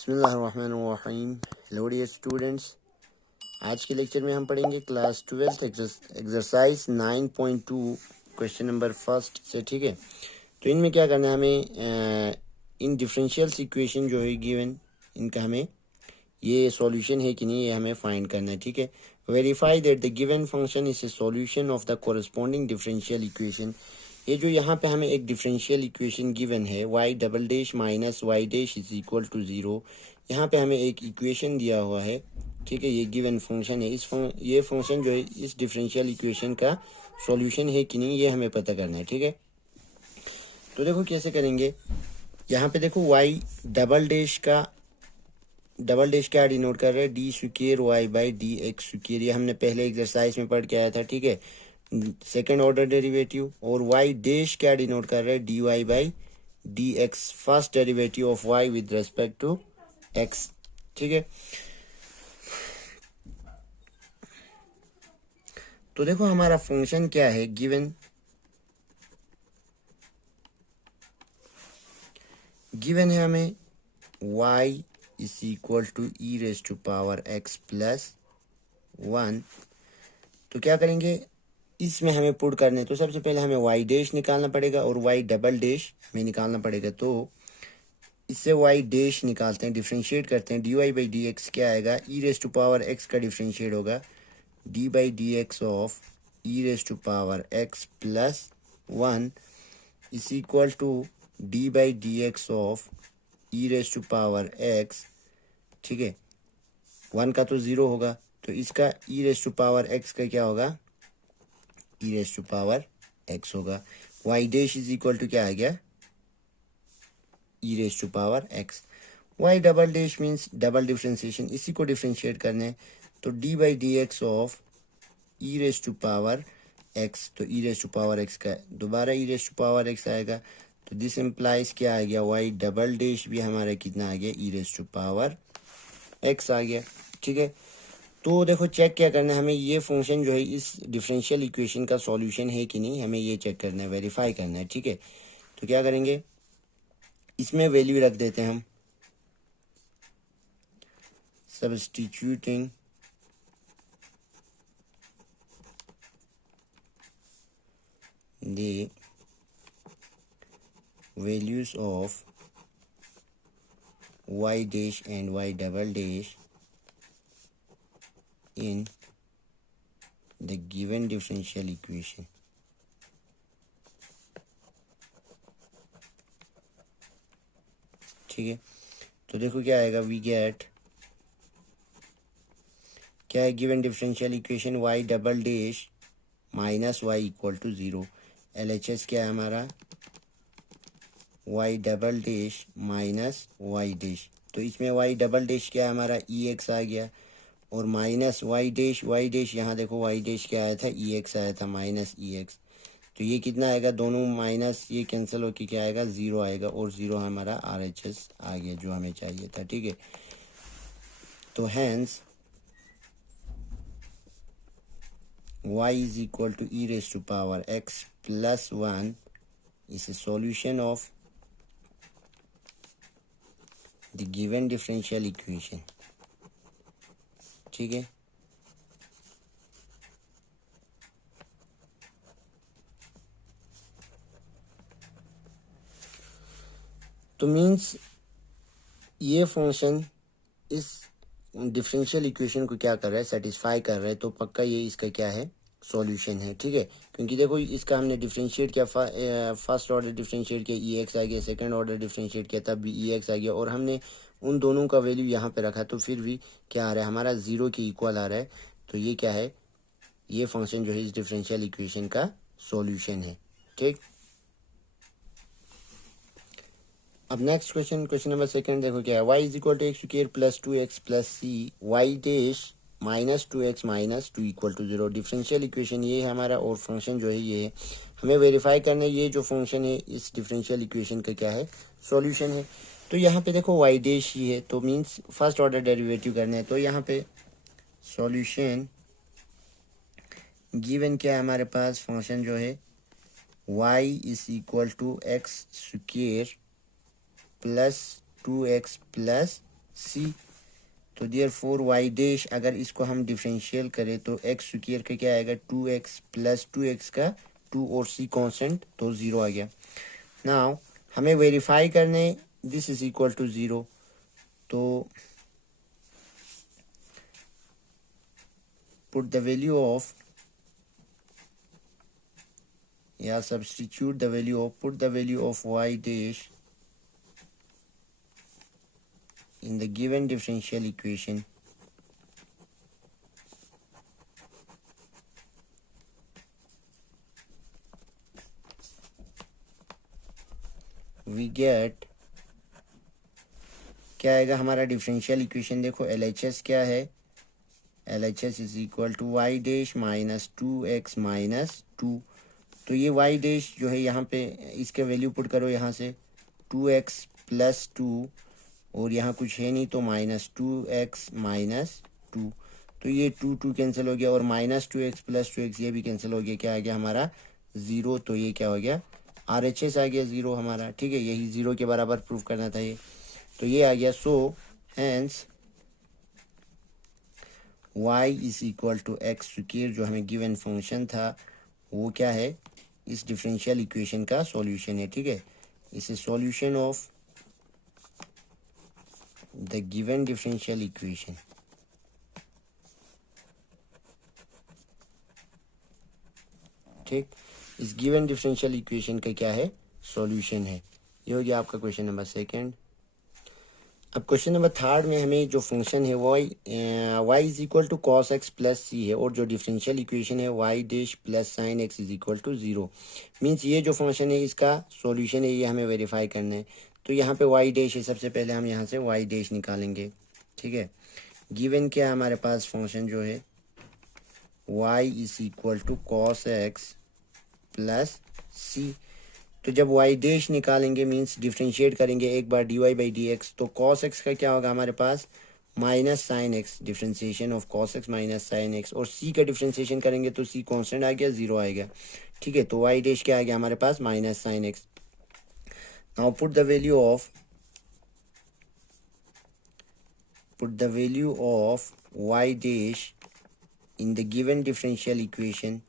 बिस्मिल्लाहिर्रहमानिर्रहीम। Hello dear students, आज के लेक्चर में हम पढ़ेंगे class 12th exercise 9.2 question number first से। ठीक है, तो इनमें क्या करना है हमें, इन डिफरेंशियल इक्वेशन जो है गिवन, इनका हमें ये सॉल्यूशन है कि नहीं ये हमें फाइंड करना है। ठीक है, verify that the given function is a solution of the corresponding differential equation. ये जो यहाँ पे हमें एक डिफरेंशियल इक्वेशन गिवन है y double dash minus y dash is equal to 0, यहाँ पे हमें एक इक्वेशन दिया हुआ है। ठीक है, ये गिवन फंक्शन है, ये फंक्शन जो है इस डिफरेंशियल इक्वेशन का सॉल्यूशन है कि नहीं ये हमें पता करना है। ठीक है, तो देखो कैसे करेंगे। यहाँ पे देखो y डबल डैश क्या डिनोट कर रहा है, d square y by d x square. ये हमने पहले एक्सरसाइज में पढ़ के आया था। ठीक है, सेकेंड ऑर्डर डेरिवेटिव। और वाई डैश क्या डिनोट कर रहा है, d y by d x, first derivative of y with respect to x. ठीक है, तो देखो हमारा फंक्शन क्या है गिवन है हमें y is equal to e raise to power x plus 1। तो क्या करेंगे, इसमें हमें पुट करने, तो सबसे पहले हमें y डैश निकालना पड़ेगा और y डबल डैश हमें निकालना पड़ेगा। तो इससे y डैश निकालते हैं, डिफ्रेंशिएट करते हैं। D y by d x क्या आएगा, e raise to power x का डिफ्रेंशिएट होगा d by d x of e raise to power x plus 1 is equal to d by d x of e raise to power x। ठीक है, 1 का तो 0 होगा, तो इसका e raise to power x का क्या होगा, e raise to power x होगा। y dash is equal to क्या आ गया, e raise to power x। y double dash means double differentiation, इसी को डिफ्रेंशिएट करने हैं, तो d by d x of e raise to power x, तो e raise to power x का दोबारा e raise to power x आएगा, तो दिस इम्प्लाइज क्या आ गया, y डबल डैश भी हमारा कितना आ गया, e raise to power x आ गया। ठीक है, तो देखो चेक क्या करना है हमें, ये फंक्शन जो है इस डिफरेंशियल इक्वेशन का सॉल्यूशन है कि नहीं, हमें ये चेक करना है, वेरीफाई करना है। ठीक है, तो क्या करेंगे, इसमें वैल्यू रख देते हैं हम, substituting the values of y dash and y double dash in the given differential equation। ठीक है, तो देखो क्या आएगा, वी गेट क्या है, given differential equation y double dash minus y equal to 0। LHS क्या है हमारा, y double dash minus y dash, तो इसमें y डबल डैश क्या है हमारा, EX आ गया, और माइनस वाई डैश यहाँ देखो y डैश क्या आया था, EX आया था, माइनस EX, तो ये कितना आएगा, दोनों माइनस ये कैंसिल होकर क्या आएगा, 0 आएगा, और 0 हमारा RHS आ गया जो हमें चाहिए था। ठीक है, तो hence y is equal to e raised to power x plus 1 is a solution of the given differential equation। ठीक है, तो मीन्स ये फंक्शन इस डिफरेंशियल इक्वेशन को क्या कर रहा है, सेटिस्फाई कर रहा है, तो पक्का ये इसका क्या है, सॉल्यूशन है। ठीक है, क्योंकि देखो इसका हमने डिफरेंशिएट किया, फर्स्ट ऑर्डर डिफरेंशिएट किया EX आ गया, सेकंड ऑर्डर डिफरेंशिएट किया तब भी EX आ गया, और हमने उन दोनों का वैल्यू यहाँ पे रखा, तो फिर भी क्या आ रहा है हमारा, 0 के इक्वल आ रहा है। तो ये क्या है, ये फंक्शन जो है इस डिफरेंशियल इक्वेशन का सॉल्यूशन है। ठीक, अब नेक्स्ट क्वेश्चन नंबर सेकंड देखो क्या है, y is equal to x square plus 2x plus c y dash minus 2x minus 2 equal to 0। Differential equation ये है हमारा, और फंक्शन जो है ये है, हमें वेरीफाई करना है ये जो फंक्शन है इस डिफरेंशियल इक्वेशन का क्या है, सॉल्यूशन है। तो यहाँ पे देखो y डैश ही है, तो मीन्स फर्स्ट ऑर्डर डेरिवेटिव करना है, तो यहाँ पे सॉल्यूशन गिवन क्या है हमारे पास, फंक्शन जो है y is equal to x square plus 2x plus c. तो देयरफॉर वाई डैश अगर इसको हम डिफरेंशियल करें तो एक्स स्क्वायर का क्या आएगा 2x प्लस 2x का 2 और सी कॉन्स्टेंट तो 0 आ गया। नाउ हमें वेरीफाई करने दिस इज इक्वल टू 0। तो पुट द वैल्यू ऑफ या substitute the value of put the value of y dash in the given differential equation we get क्या आएगा हमारा डिफरेंशियल इक्वेशन। देखो LHS क्या है, LHS is equal to y dash minus 2x minus 2। तो ये Y dash जो है यहाँ पे इसके वैल्यू पुट करो यहाँ से 2x प्लस 2 और यहाँ कुछ है नहीं तो माइनस 2x माइनस 2। तो ये 2 कैंसिल हो गया और माइनस 2x प्लस 2x ये भी कैंसिल हो गया। क्या आ गया हमारा 0। तो ये क्या हो गया RHS आ गया 0 हमारा। ठीक है, यही 0 के बराबर प्रूफ करना था ये, तो ये आ गया। So hence y is equal to x square जो हमें गिवन फंक्शन था वो क्या है, इस डिफरेंशियल इक्वेशन का सॉल्यूशन है। ठीक है, इसे solution of the given differential equation. ठीक, इस गिवन डिफरेंशियल इक्वेशन का क्या है सॉल्यूशन है। ये हो गया आपका क्वेश्चन नंबर सेकंड। अब क्वेश्चन नंबर थर्ड में हमें जो फंक्शन है y is equal to cos x plus c है और जो डिफरेंशियल इक्वेशन है y dash plus sine x is equal to 0। Means ये जो फंक्शन है इसका सॉल्यूशन है, ये हमें वेरीफाई करना है। तो यहाँ पे y डैश है, सबसे पहले हम यहाँ से y डैश निकालेंगे। ठीक है, गिवन क्या है हमारे पास फंक्शन जो है y is equal to cos x plus c. तो जब y डैश निकालेंगे मीन्स डिफ्रेंशिएट करेंगे एक बार dy बाई डी एक्स, तो cos x का क्या होगा हमारे पास minus sine x, differentiation of cos x minus sine x, और c का डिफ्रेंशिएशन करेंगे तो c कांस्टेंट आ गया 0 आएगा। ठीक है, तो y डैश क्या आ गया हमारे पास minus sine x. Now put the value of y dash in the given differential equation.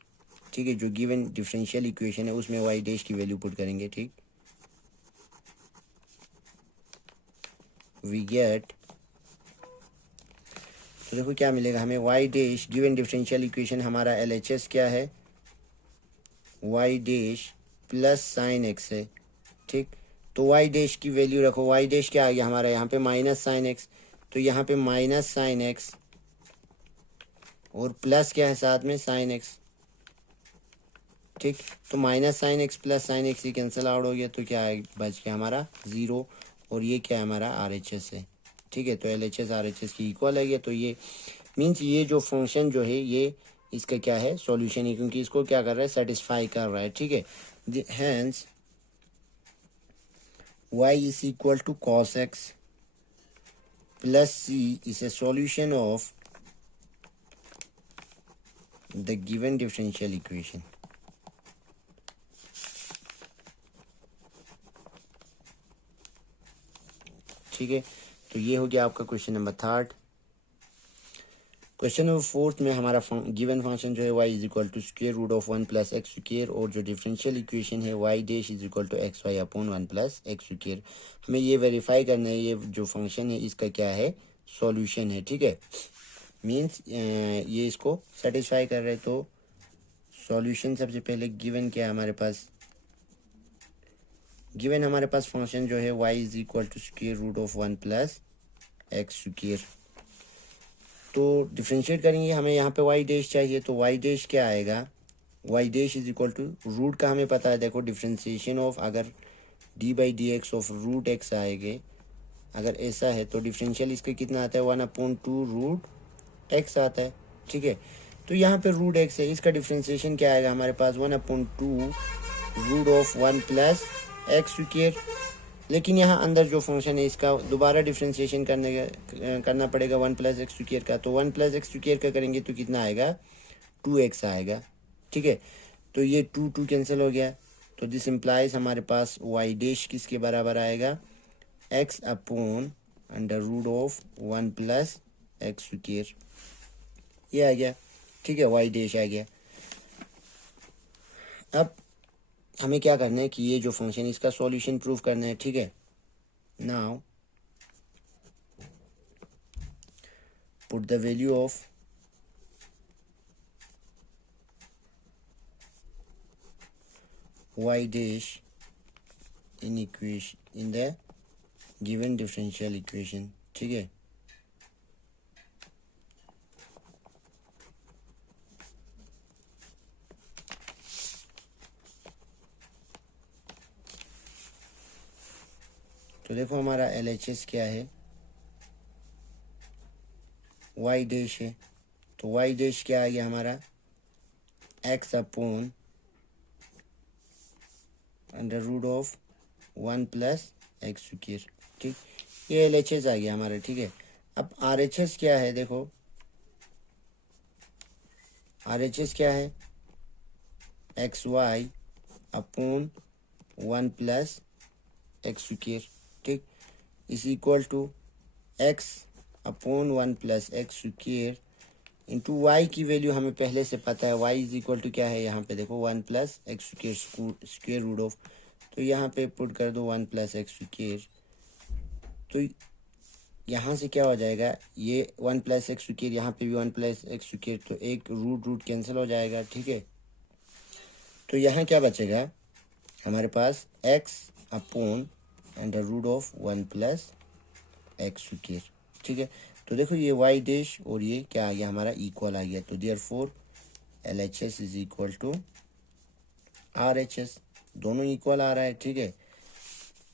ठीक है, जो गिवन डिफरेंशियल इक्वेशन है उसमें y डैश की वैल्यू पुट करेंगे। ठीक, वी गेट, तो देखो क्या मिलेगा हमें y dash given differential equation हमारा LHS क्या है y dash plus sine x है। ठीक, तो y डैश की वैल्यू रखो, y डैश क्या आ गया हमारा यहाँ पे माइनस साइन एक्स, तो यहाँ पे माइनस साइन एक्स और प्लस क्या है साथ में साइन एक्स। ठीक, तो minus sine x plus sine x ये कैंसिल आउट हो गया, तो क्या है बच गया हमारा 0 और ये क्या है हमारा RHS है। ठीक है, तो LHS RHS की इक्वल है ये, तो ये मीन्स ये जो फंक्शन जो है ये इसका क्या है सॉल्यूशन है, क्योंकि इसको क्या कर रहा है सेटिस्फाई कर रहा है। ठीक है, hence y is equal to cos x plus c is a solution of the given differential equation. ठीक है, तो ये हो गया आपका question number third. Question number fourth में हमारा गिवन फंक्शन जो है y is equal to square root of 1 plus x square और जो डिफरेंशियल इक्वेशन है y dash is equal to x y upon 1 plus x square. हमें ये verify करना है ये जो फंक्शन है इसका क्या है सॉल्यूशन है। ठीक है, मीन्स ये इसको सेटिस्फाई कर रहे हैं। तो सॉल्यूशन सबसे पहले गिवन क्या है हमारे पास, गिवन हमारे पास फंक्शन जो है y is equal to square root of 1 plus x square. तो डिफ्रेंशिएट करेंगे, हमें यहाँ पे y डैश चाहिए, तो y डैश क्या आएगा y dash is equal to root का हमें पता है। देखो डिफ्रेंशिएशन ऑफ अगर d by d x of root x आएंगे, अगर ऐसा है तो डिफरेंशियल इसका कितना आता है 1/2 रूट एक्स आता है। ठीक है, तो यहाँ पे रूट एक्स है, इसका डिफ्रेंशिएशन क्या आएगा हमारे पास 1/2 root of 1 plus x square. लेकिन यहाँ अंदर जो फंक्शन है इसका दोबारा डिफ्रेंशिएशन करना पड़ेगा 1 प्लस एक्स स्क्वायर का, तो 1 प्लस एक्स स्क्वायर का करेंगे तो कितना आएगा 2x आएगा। ठीक है, तो ये 2 कैंसिल हो गया, तो दिस इम्प्लाइज हमारे पास y डैश किसके बराबर आएगा x upon under root of 1 plus x square, ये आ गया, ठीक है, वाई डैश आ गया। अब हमें क्या करना है कि ये जो फंक्शन इसका सॉल्यूशन प्रूव करना है, ठीक है। Now put the value of y dash in equation in the given differential equation, ठीक है। तो देखो हमारा LHS क्या है, y डैश है, तो y डैश क्या आ गया हमारा, x upon under root of 1 plus x square, ठीक, ये LHS आ गया हमारा, ठीक है। अब RHS क्या है, देखो RHS क्या है, x y upon 1 plus x square, ठीक, is equal to x upon 1 plus x square into y की वैल्यू हमें पहले से पता है, वाई इज इक्वल टू क्या है, यहाँ पे देखो 1 plus x square root of, तो यहाँ पे पुट कर दो 1 प्लस एक्स स्क्वायर, तो यहाँ से क्या हो जाएगा, ये 1 प्लस एक्स स्क्वायर, यहाँ पे भी 1 प्लस एक्स स्क्वायर, तो एक रूट रूट कैंसिल हो जाएगा, ठीक है। तो यहाँ क्या बचेगा हमारे पास, x upon under root of 1 plus x square, ठीक है। तो देखो ये वाई डैश और ये क्या आ गया हमारा, इक्वल आ गया, तो therefore LHS is equal to RHS, दोनों इक्वल आ रहा है, ठीक है।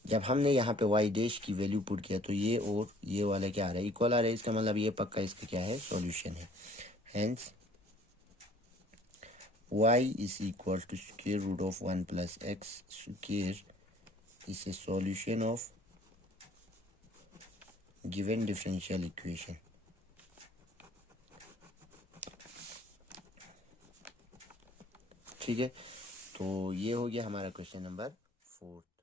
जब हमने यहाँ पे वाई डैश की वैल्यू पुट किया तो ये और ये वाला क्या आ रहा है, इक्वल आ रहा है, इसका मतलब ये पक्का इसका क्या है, सॉल्यूशन है। Hence y is equal to square root of 1 plus x square is a solution of given differential equation, ठीक है। तो ये हो गया हमारा क्वेश्चन नंबर 4।